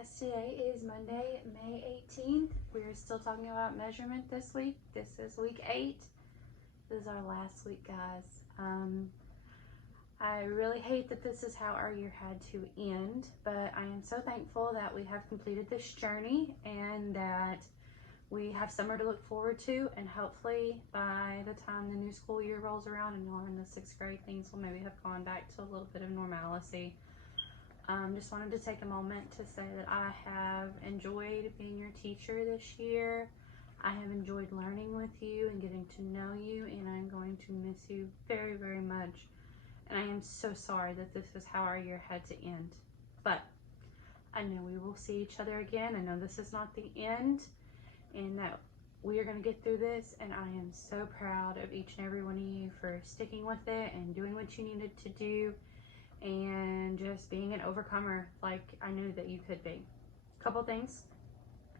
Today is Monday, May 18th. We're still talking about measurement this week. This is week 8. This is our last week, guys. I really hate that this is how our year had to end, but I am so thankful that we have completed this journey and that we have summer to look forward to, and hopefully by the time the new school year rolls around and y'all are in the 6th grade, things will maybe have gone back to a little bit of normalcy. Just wanted to take a moment to say that I have enjoyed being your teacher this year. I have enjoyed learning with you and getting to know you, and I'm going to miss you very, very much. And I am so sorry that this is how our year had to end. But I know we will see each other again. I know this is not the end, and that we are going to get through this. And I am so proud of each and every one of you for sticking with it and doing what you needed to do, and just being an overcomer like I knew that you could be. Couple things.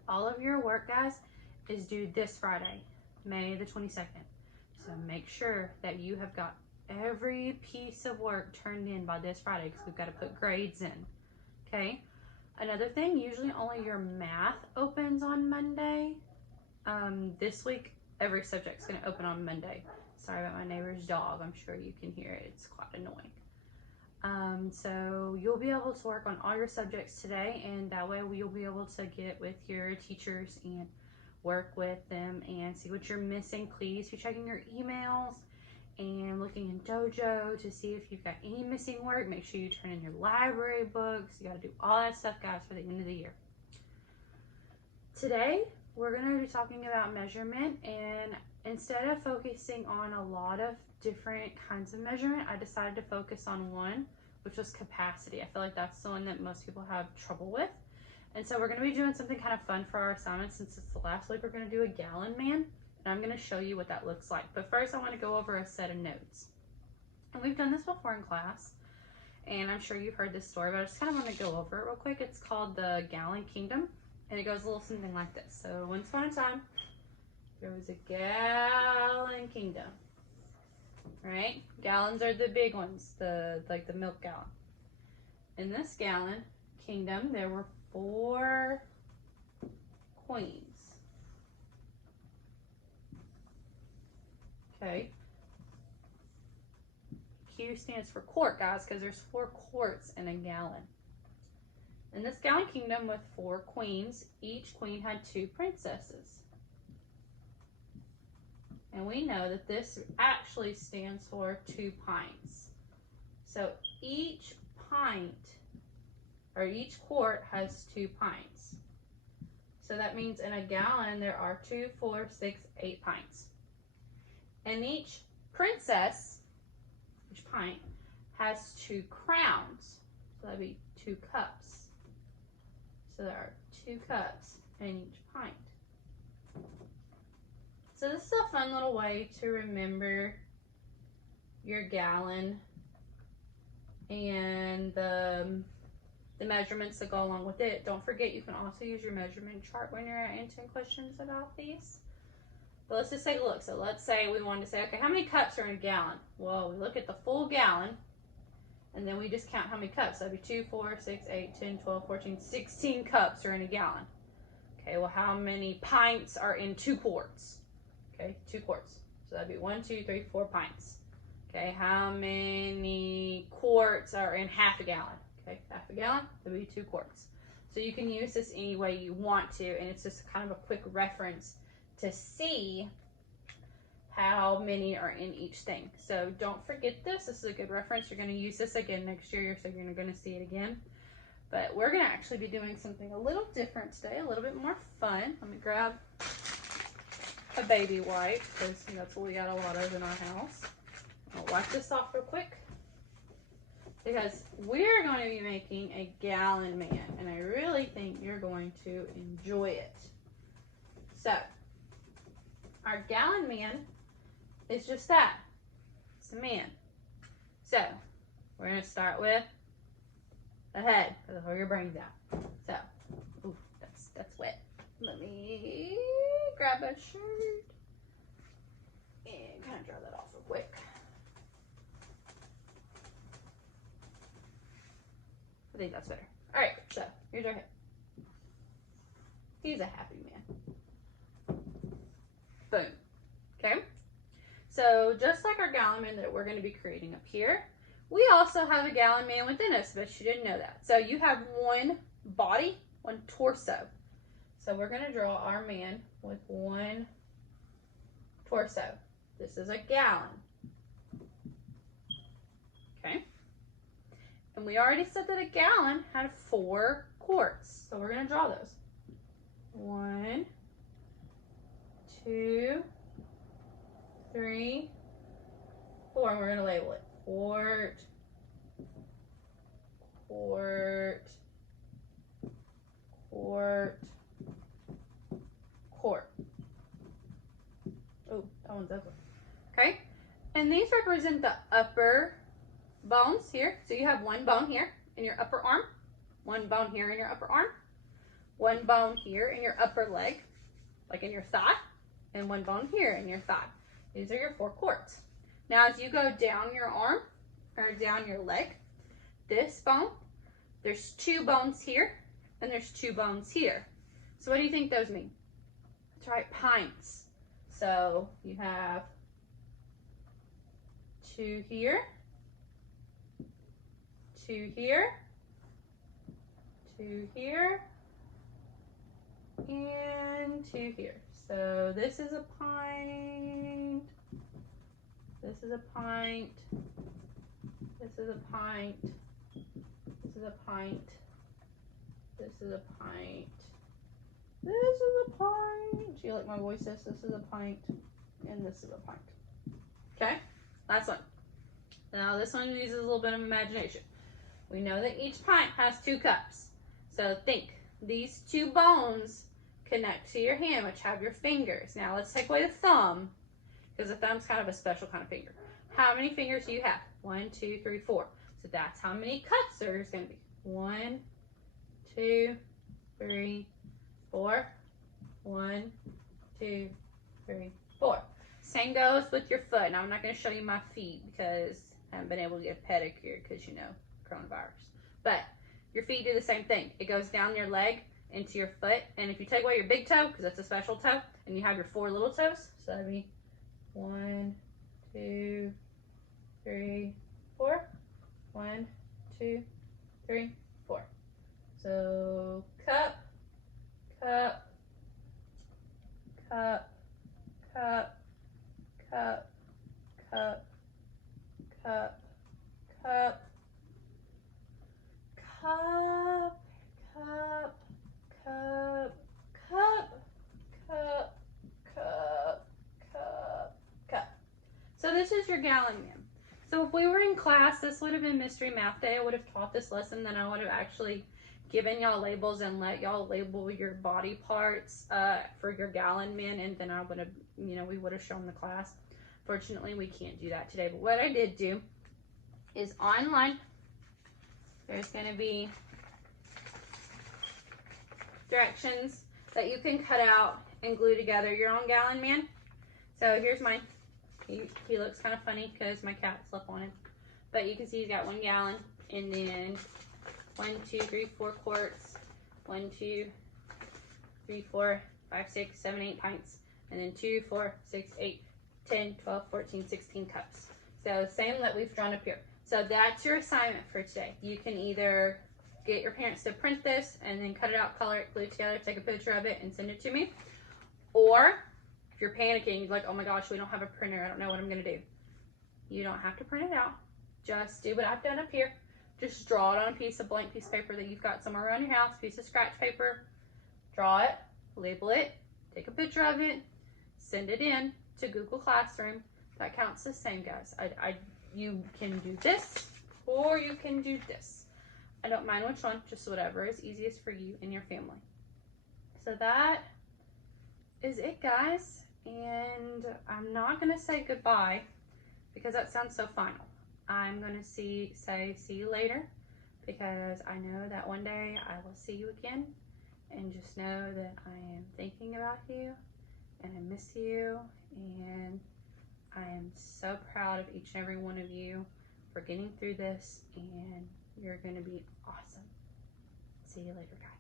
All of your work, guys, is due this Friday, May the 22nd. So make sure that you have got every piece of work turned in by this Friday, because we've got to put grades in. Okay? Another thing, usually only your math opens on Monday. This week, every subject's going to open on Monday. Sorry about my neighbor's dog. I'm sure you can hear it. It's quite annoying. So you'll be able to work on all your subjects today, and that way you'll be able to get with your teachers and work with them and see what you're missing. Please be checking your emails and looking in Dojo to see if you've got any missing work. Make sure you turn in your library books. You got to do all that stuff, guys, for the end of the year. Today we're going to be talking about measurement, and instead of focusing on a lot of different kinds of measurement, I decided to focus on one, which was capacity. I feel like that's the one that most people have trouble with. And so we're going to be doing something kind of fun for our assignment. Since it's the last week, we're going to do a gallon man, and I'm going to show you what that looks like. But first, I want to go over a set of notes. And we've done this before in class, and I'm sure you've heard this story, but I just kind of want to go over it real quick. It's called the Gallon Kingdom, and it goes a little something like this. So once upon a time, there was a gallon kingdom. Right? Gallons are the big ones, like the milk gallon. In this gallon kingdom, there were 4 queens. Okay. Q stands for quart, guys, because there's 4 quarts in a gallon. In this gallon kingdom with 4 queens, each queen had 2 princesses. And we know that this actually stands for 2 pints. So each pint, or each quart, has 2 pints. So that means in a gallon there are 2, 4, 6, 8 pints. And each princess, each pint, has 2 crowns. So that'd be 2 cups. So there are 2 cups in each pint. So this is a fun little way to remember your gallon and the measurements that go along with it. Don't forget, you can also use your measurement chart when you're answering questions about these. But let's just take a look. So let's say we wanted to say, okay, how many cups are in a gallon? Well, we look at the full gallon, and then we just count how many cups. That'd be 2, 4, 6, 8, 10, 12, 14, 16 cups are in a gallon. Okay, well, how many pints are in 2 quarts? Okay, 2 quarts. So that'd be 1, 2, 3, 4 pints. Okay, how many quarts are in half a gallon? Okay, half a gallon, that'd be 2 quarts. So you can use this any way you want to, and it's just kind of a quick reference to see how many are in each thing. So don't forget this. This is a good reference. You're going to use this again next year, so you're going to see it again. But we're going to actually be doing something a little different today, a little bit more fun. Let me grab a baby wipe, because that's what we got a lot of in our house. I'll wipe this off real quick, because we're going to be making a gallon man, and I really think you're going to enjoy it. So our gallon man is just that. It's a man. So we're going to start with the head, because hold your brains out. So, ooh, that's wet. Let me grab a shirt and kind of dry that off real quick. I think that's better. All right, so here's our head. He's a happy man. Boom. Okay? So just like our gallon man that we're going to be creating up here, we also have a gallon man within us, but you didn't know that. So you have one body, one torso. So we're going to draw our man with one torso. This is a gallon. Okay? And we already said that a gallon had 4 quarts. So we're going to draw those. 1, 2, 3, 4. And we're going to label it. Quart, quart, quart, quart. Oh, that one's ugly. Okay? And these represent the upper bones here. So you have one bone here in your upper arm, one bone here in your upper arm, one bone here in your upper leg, like in your thigh, and one bone here in your thigh. These are your 4 quarts. Now as you go down your arm or down your leg, this bone, there's 2 bones here and there's 2 bones here. So what do you think those mean? That's right, pints. So you have 2 here, 2 here, 2 here, and 2 here. So this is a pint, this is a pint, this is a pint, this is a pint, this is a pint, this is a pint. Do you like my voice? This is a pint, and this is a pint. Okay, last one. Now this one uses a little bit of imagination. We know that each pint has 2 cups. So think, these 2 bones connect to your hand, which have your fingers. Now let's take away the thumb, because the thumb's kind of a special kind of finger. How many fingers do you have? 1, 2, 3, 4. So that's how many cups there's going to be. 1, 2, 3, 4. 1, 2, 3, 4. Same goes with your foot. Now I'm not going to show you my feet because I haven't been able to get a pedicure because, you know, coronavirus. But your feet do the same thing. It goes down your leg into your foot. And if you take away your big toe, because that's a special toe, and you have your 4 little toes, so that'd be 1, 2, 3, 4. 1, 2, 3, 4. So cup, cup, cup, cup, cup, cup, cup, cup, cup, cup, cup, cup, cup, cup, cup, cup. So this is your gallon man. So if we were in class, this would have been Mystery Math Day. I would have taught this lesson, then I would have actually given y'all labels and let y'all label your body parts for your gallon man, and then I would have, you know, we would have shown the class. Fortunately, we can't do that today, but what I did do is online, there's going to be directions that you can cut out and glue together your own gallon man. So here's mine. He looks kind of funny because my cat slept on him. But you can see he's got 1 gallon, and then 1, 2, 3, 4 quarts, 1, 2, 3, 4, 5, 6, 7, 8 pints, and then 2, 4, 6, 8, 10, 12, 14, 16 cups. So same that we've drawn up here. So that's your assignment for today. You can either get your parents to print this and then cut it out, color it, glue it together, take a picture of it, and send it to me. Or if you're panicking, you're like, oh my gosh, we don't have a printer, I don't know what I'm gonna do. You don't have to print it out. Just do what I've done up here. Just draw it on a blank piece of paper that you've got somewhere around your house, piece of scratch paper. Draw it, label it, take a picture of it, send it in to Google Classroom. That counts the same, guys. You can do this or you can do this. I don't mind which one, just whatever is easiest for you and your family. So that is it, guys. And I'm not gonna say goodbye because that sounds so final. I'm gonna say see you later, because I know that one day I will see you again, and just know that I am thinking about you and I miss you, and I am so proud of each and every one of you for getting through this, and you're gonna be awesome. See you later, guys.